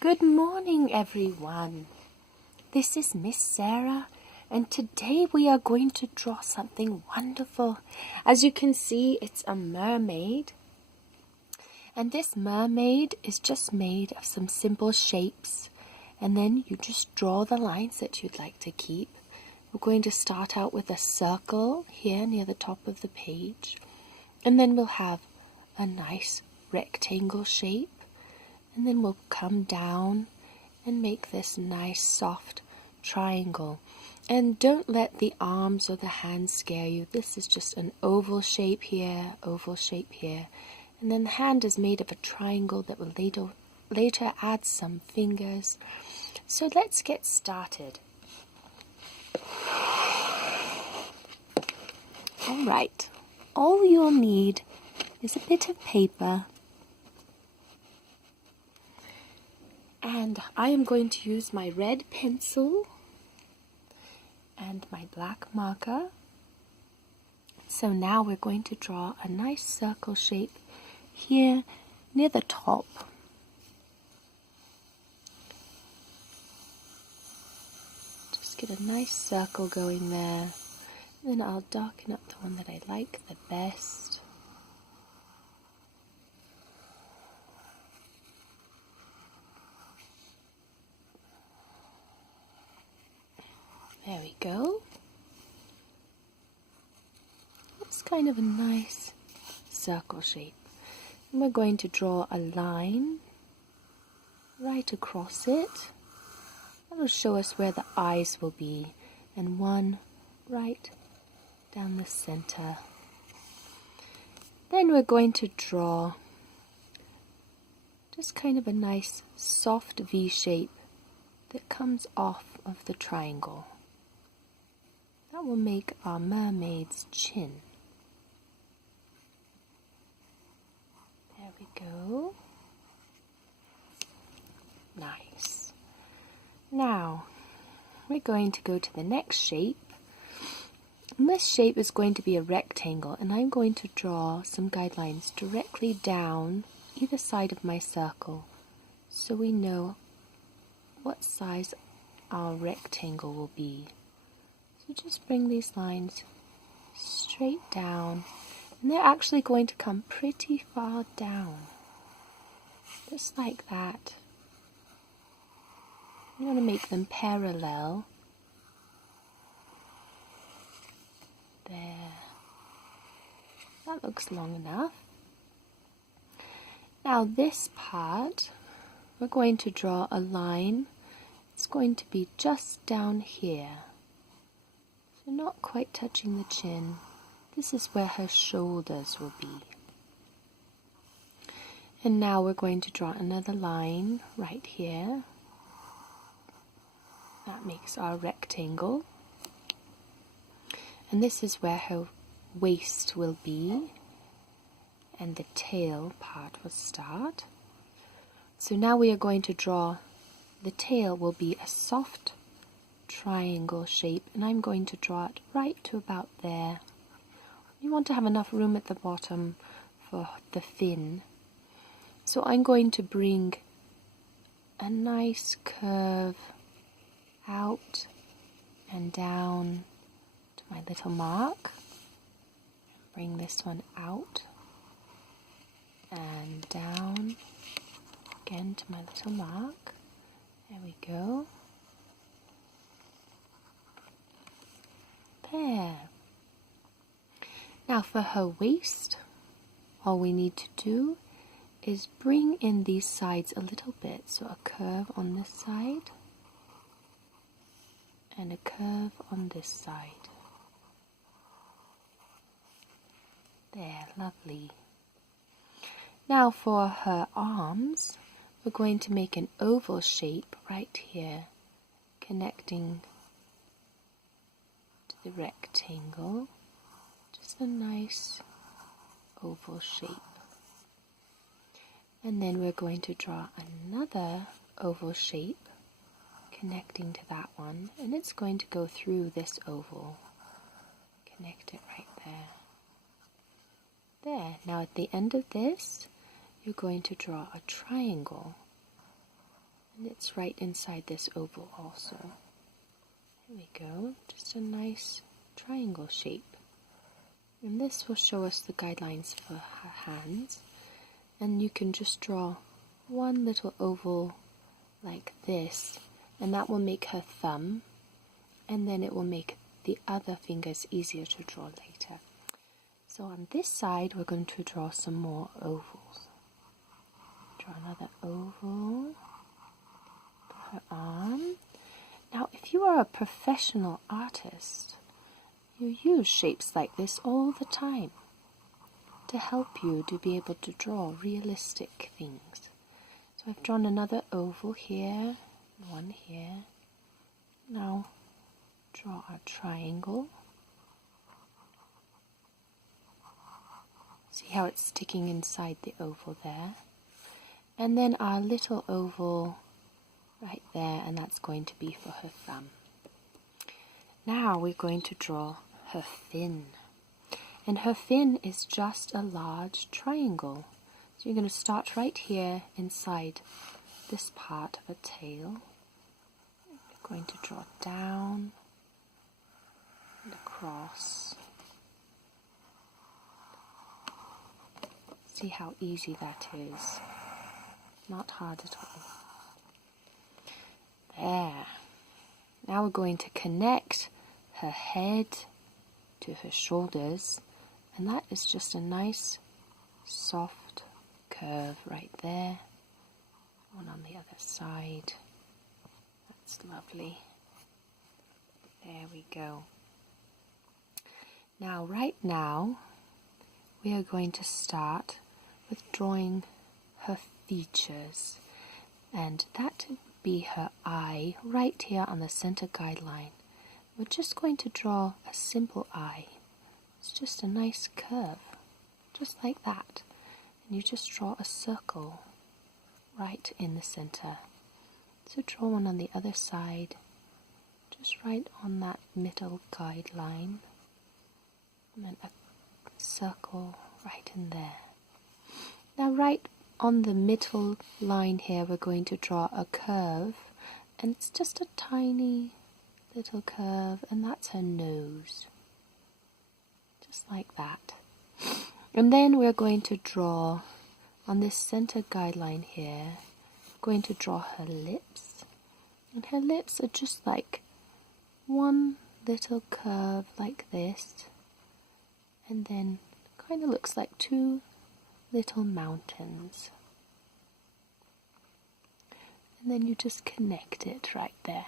Good morning, everyone. This is Miss Sara, and today we are going to draw something wonderful. As you can see, it's a mermaid. And this mermaid is just made of some simple shapes. And then you just draw the lines that you'd like to keep. We're going to start out with a circle here near the top of the page. And then we'll have a nice rectangle shape. And then we'll come down and make this nice soft triangle. And don't let the arms or the hands scare you. This is just an oval shape here, oval shape here. And then the hand is made of a triangle that will later add some fingers. So let's get started. Alright, all you'll need is a bit of paper. And I am going to use my red pencil and my black marker. So now we're going to draw a nice circle shape here near the top. Just get a nice circle going there. Then I'll darken up the one that I like the best. There we go. It's kind of a nice circle shape. And we're going to draw a line right across it. That will show us where the eyes will be. And one right down the center. Then we're going to draw just kind of a nice soft V shape that comes off of the triangle. That will make our mermaid's chin. There we go. Nice. Now, we're going to go to the next shape. And this shape is going to be a rectangle, and I'm going to draw some guidelines directly down either side of my circle so we know what size our rectangle will be. So just bring these lines straight down, and they're actually going to come pretty far down, just like that. You want to make them parallel. There. That looks long enough. Now this part, we're going to draw a line. It's going to be just down here. So not quite touching the chin. This is where her shoulders will be. And now we're going to draw another line right here. That makes our rectangle. And this is where her waist will be. And the tail part will start. So now we are going to draw, the tail will be a soft triangle shape, and I'm going to draw it right to about there. You want to have enough room at the bottom for the fin. So I'm going to bring a nice curve out and down to my little mark. Bring this one out and down again to my little mark. There we go. There. Now for her waist, all we need to do is bring in these sides a little bit. So a curve on this side and a curve on this side. There, lovely. Now for her arms, we're going to make an oval shape right here, connecting to the rectangle. Just a nice oval shape. And then we're going to draw another oval shape connecting to that one, and it's going to go through this oval. Connect it right there. There. Now at the end of this, you're going to draw a triangle. And it's right inside this oval also. There we go, just a nice triangle shape. And this will show us the guidelines for her hands. And you can just draw one little oval like this, and that will make her thumb, and then it will make the other fingers easier to draw later. So on this side we're going to draw some more ovals. Draw another oval for her arm. Now if you are a professional artist, you use shapes like this all the time to help you to be able to draw realistic things. So I've drawn another oval here, one here. Now draw a triangle. See how it's sticking inside the oval there. And then our little oval right there, and that's going to be for her thumb. Now we're going to draw her fin. And her fin is just a large triangle. So you're going to start right here inside this part of a tail. You're going to draw down and across. See how easy that is. Not hard at all. There. Now we're going to connect her head to her shoulders, and that is just a nice soft curve right there. One on the other side. That's lovely. There we go. Now, right now, we are going to start with drawing her features, and that would be her eye right here on the center guideline. We're just going to draw a simple eye. It's just a nice curve, just like that. And you just draw a circle right in the center. So draw one on the other side, just right on that middle guideline, and then a circle right in there. Now right on the middle line here we're going to draw a curve, and it's just a tiny little curve, and that's her nose. Just like that. And then we're going to draw on this center guideline here, we're going to draw her lips. And her lips are just like one little curve like this, and then kind of looks like two little mountains. And then you just connect it right there.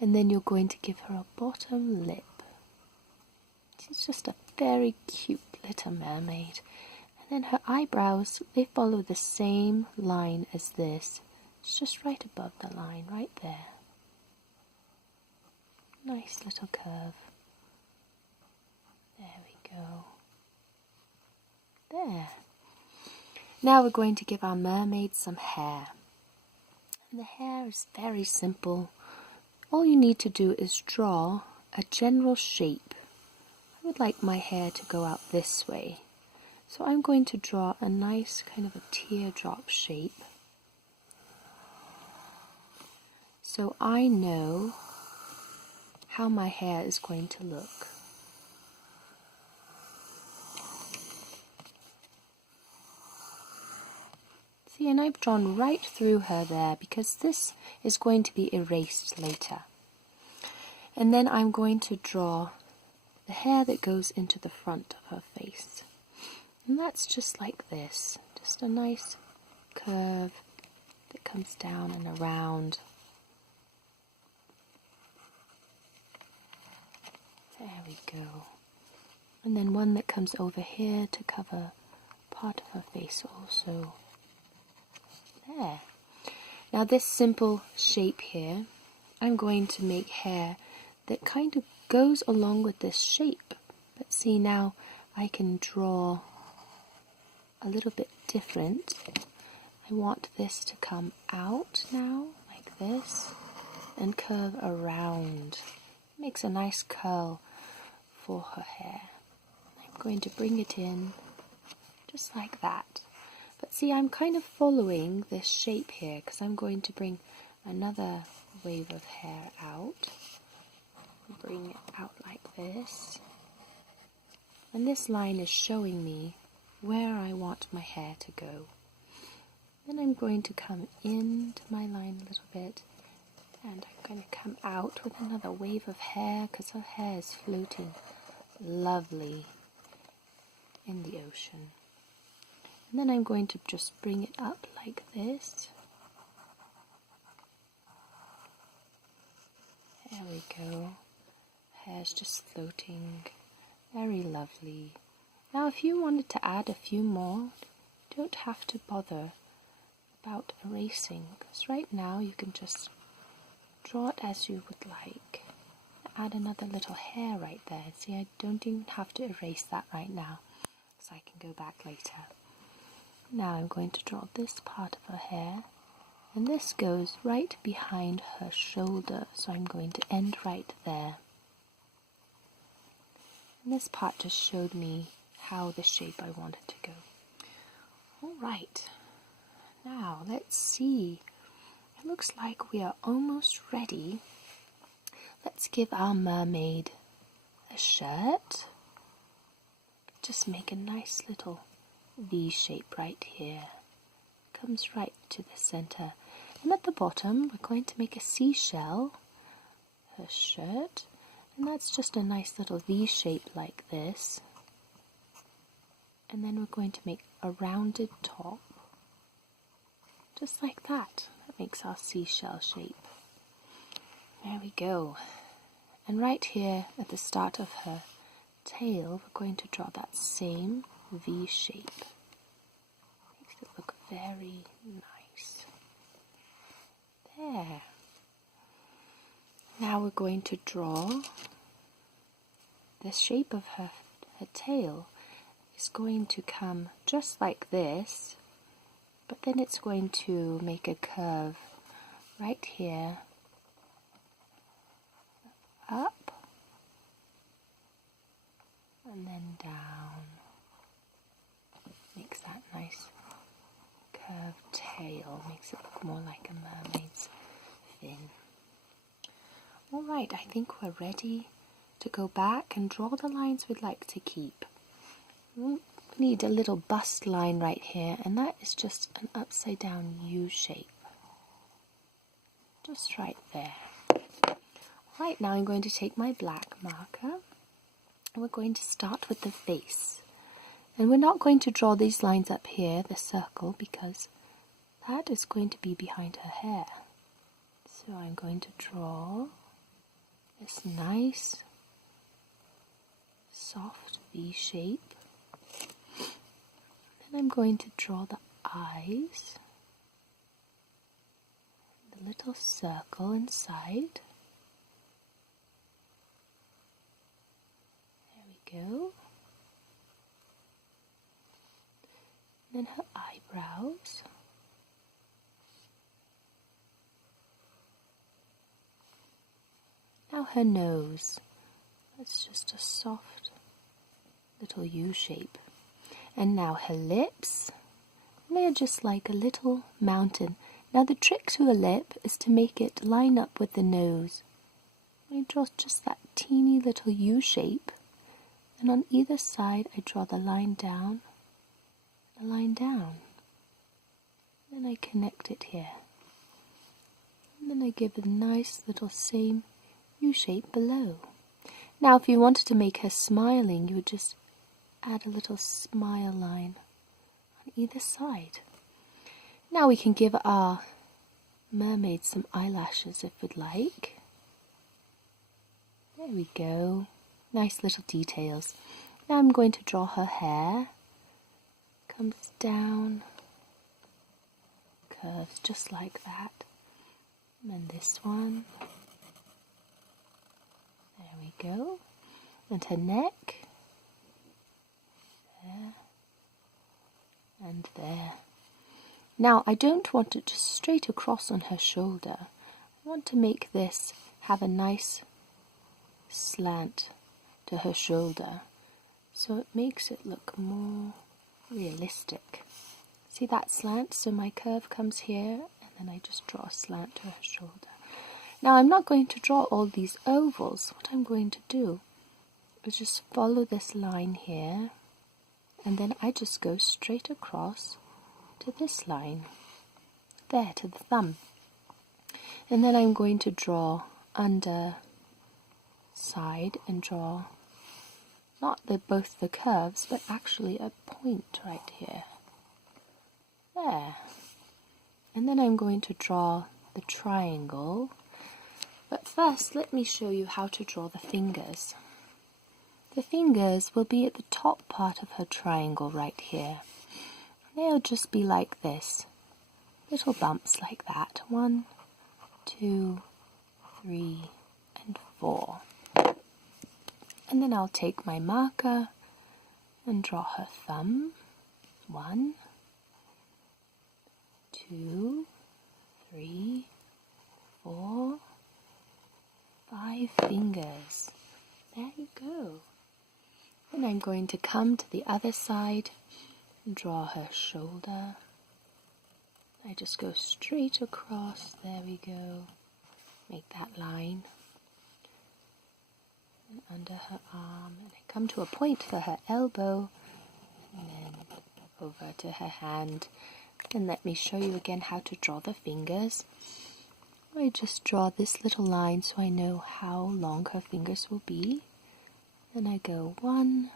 And then you're going to give her a bottom lip. She's just a very cute little mermaid. And then her eyebrows, they follow the same line as this. It's just right above the line, right there. Nice little curve. There we go. There. Now we're going to give our mermaid some hair. And the hair is very simple. All you need to do is draw a general shape. I would like my hair to go out this way. So I'm going to draw a nice kind of a teardrop shape. So I know how my hair is going to look. See, and I've drawn right through her there because this is going to be erased later. And then I'm going to draw the hair that goes into the front of her face. And that's just like this, just a nice curve that comes down and around. There we go. And then one that comes over here to cover part of her face also. There. Now this simple shape here, I'm going to make hair that kind of goes along with this shape. But see, now I can draw a little bit different. I want this to come out now, like this, and curve around. Makes a nice curl for her hair. I'm going to bring it in just like that. But see, I'm kind of following this shape here because I'm going to bring another wave of hair out. Bring it out like this. And this line is showing me where I want my hair to go. Then I'm going to come into my line a little bit, and I'm going to come out with another wave of hair because her hair is floating lovely in the ocean. And then I'm going to just bring it up like this. There we go. Hair's just floating. Very lovely. Now if you wanted to add a few more, you don't have to bother about erasing, because right now you can just draw it as you would like. Add another little hair right there. See, I don't even have to erase that right now, so I can go back later. Now I'm going to draw this part of her hair, and this goes right behind her shoulder, so I'm going to end right there. And this part just showed me how the shape I wanted to go. Alright, now let's see. It looks like we are almost ready. Let's give our mermaid a shirt. Just make a nice little V shape right here. Comes right to the center. And at the bottom we're going to make a seashell, her shirt. And that's just a nice little V shape like this. And then we're going to make a rounded top. Just like that. That makes our seashell shape. There we go. And right here at the start of her tail, we're going to draw that same V shape. Makes it look very nice. There. Now we're going to draw the shape of her tail. Is going to come just like this, but then it's going to make a curve right here, up, and then down. Makes that nice curved tail, makes it look more like a mermaid's fin. Alright, I think we're ready to go back and draw the lines we'd like to keep. We need a little bust line right here, and that is just an upside down U shape. Just right there. Right, now I'm going to take my black marker, and we're going to start with the face. And we're not going to draw these lines up here, the circle, because that is going to be behind her hair. So I'm going to draw this nice, soft V shape. Then I'm going to draw the eyes, the little circle inside. There we go. Then her eyebrows. Now her nose. That's just a soft little U shape. And now her lips. They are just like a little mountain. Now the trick to a lip is to make it line up with the nose. I draw just that teeny little U shape. And on either side I draw the line down, the line down. Then I connect it here. And then I give a nice little same U shape below. Now if you wanted to make her smiling, you would just add a little smile line on either side. Now we can give our mermaid some eyelashes if we'd like. There we go. Nice little details. Now I'm going to draw her hair. Comes down, curves just like that. And then this one. There we go. And her neck. There. And there. Now I don't want it just straight across on her shoulder. I want to make this have a nice slant to her shoulder, so it makes it look more realistic. See that slant? So my curve comes here, and then I just draw a slant to her shoulder. Now I'm not going to draw all these ovals. What I'm going to do is just follow this line here, and then I just go straight across to this line, there to the thumb. And then I'm going to draw under side and draw not both the curves, but actually a point right here. There. And then I'm going to draw the triangle. But first, let me show you how to draw the fingers. The fingers will be at the top part of her triangle right here. They'll just be like this. Little bumps like that. 1, 2, 3, and 4. And then I'll take my marker and draw her thumb. 1, 2, 3, 4, 5 fingers. There you go. Then I'm going to come to the other side and draw her shoulder. I just go straight across. There we go. Make that line. And under her arm, and I come to a point for her elbow, and then over to her hand. And let me show you again how to draw the fingers. I just draw this little line so I know how long her fingers will be. Then I go 1,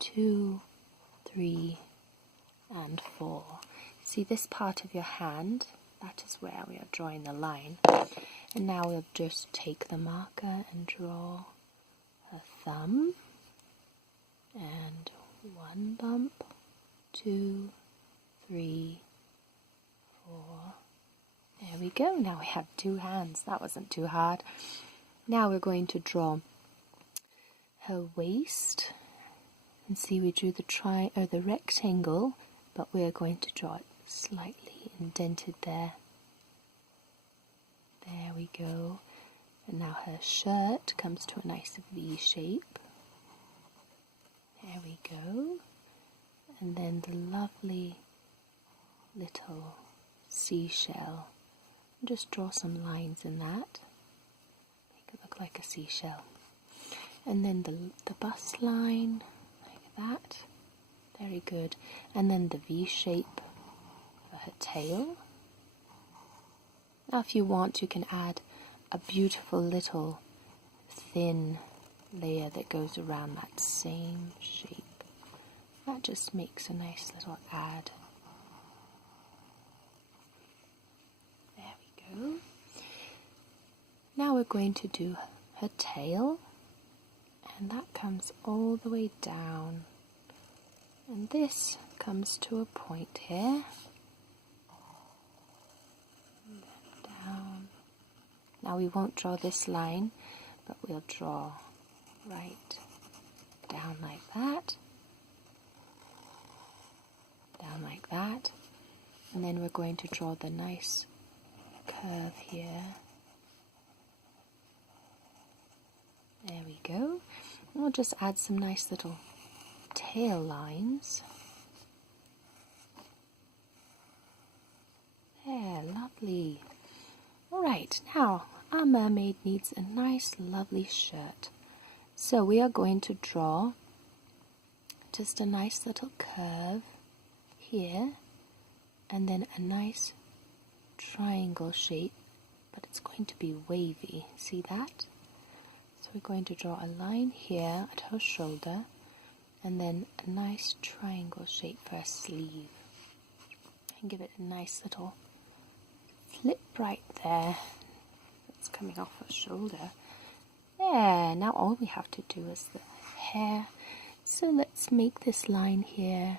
2, 3, and 4. See this part of your hand? That is where we are drawing the line. And now we'll just take the marker and draw her thumb, and 1 bump, 2, 3, 4. There we go. Now we have 2 hands. That wasn't too hard. Now we're going to draw her waist, and see we drew the rectangle, but we're going to draw it slightly indented there. There we go. And now her shirt comes to a nice V shape. There we go. And then the lovely little seashell. Just draw some lines in that. Make it look like a seashell. And then the bust line, like that. Very good. And then the V shape for her tail. Now if you want, you can add a beautiful little thin layer that goes around that same shape. That just makes a nice little add. There we go. Now we're going to do her tail, and that comes all the way down. And this comes to a point here. And then down. Now we won't draw this line, but we'll draw right down like that, down like that, and then we're going to draw the nice curve here. There we go. And we'll just add some nice little tail lines. There, lovely. Alright, now our mermaid needs a nice lovely shirt. So we are going to draw just a nice little curve here, and then a nice triangle shape, but it's going to be wavy. See that? So we're going to draw a line here at her shoulder, and then a nice triangle shape for a sleeve. And give it a nice little flip right there. It's coming off her shoulder. There, now all we have to do is the hair. So let's make this line here.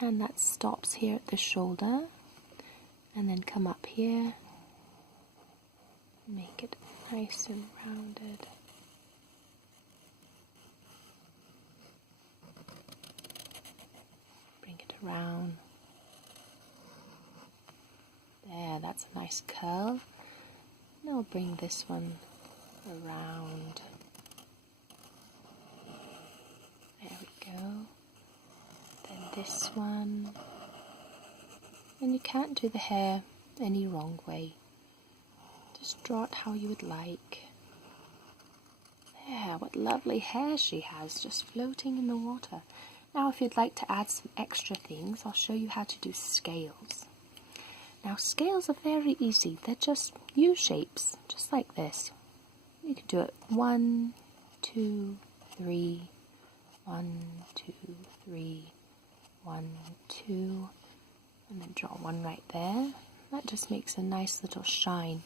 And that stops here at the shoulder. And then come up here. Make it nice and rounded. Bring it around. There, that's a nice curl. And I'll bring this one around. There we go. Then this one. And you can't do the hair any wrong way. Just draw it how you would like. There, what lovely hair she has, just floating in the water. Now if you'd like to add some extra things, I'll show you how to do scales. Now scales are very easy. They're just U shapes, just like this. You can do it 1, 2, 3, 1, 2, 3, 1, 2, and then draw one right there. That just makes a nice little shine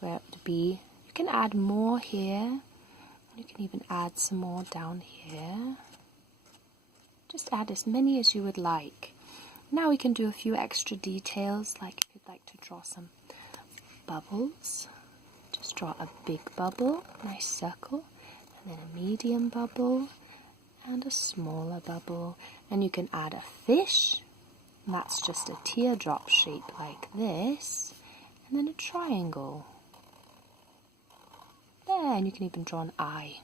where it would be. You can add more here. You can even add some more down here. Just add as many as you would like. Now we can do a few extra details, like if you'd like to draw some bubbles. Just draw a big bubble, nice circle, and then a medium bubble, and a smaller bubble. And you can add a fish, and that's just a teardrop shape like this, and then a triangle. There, and you can even draw an eye.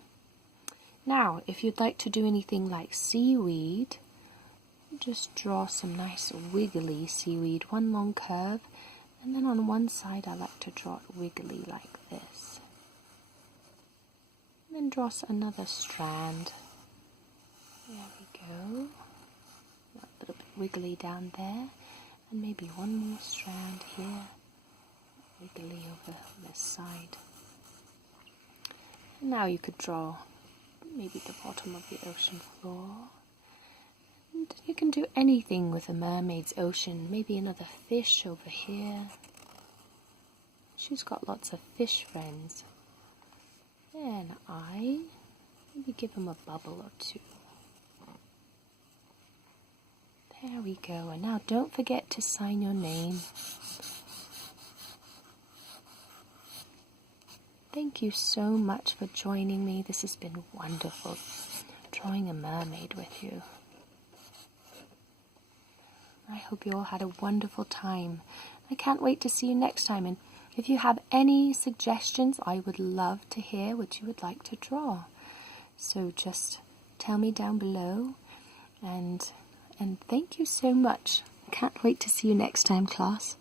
Now, if you'd like to do anything like seaweed, just draw some nice wiggly seaweed, one long curve, and then on one side I like to draw it wiggly like this. And then draw another strand. There we go. A little bit wiggly down there, and maybe one more strand here, wiggly over this side. And now you could draw maybe the bottom of the ocean floor. And you can do anything with a mermaid's ocean. Maybe another fish over here. She's got lots of fish friends. There, an eye. Maybe give him a bubble or two. There we go. And now don't forget to sign your name. Thank you so much for joining me. This has been wonderful, drawing a mermaid with you. I hope you all had a wonderful time. I can't wait to see you next time. And if you have any suggestions, I would love to hear what you would like to draw. So just tell me down below. And thank you so much. I can't wait to see you next time, class.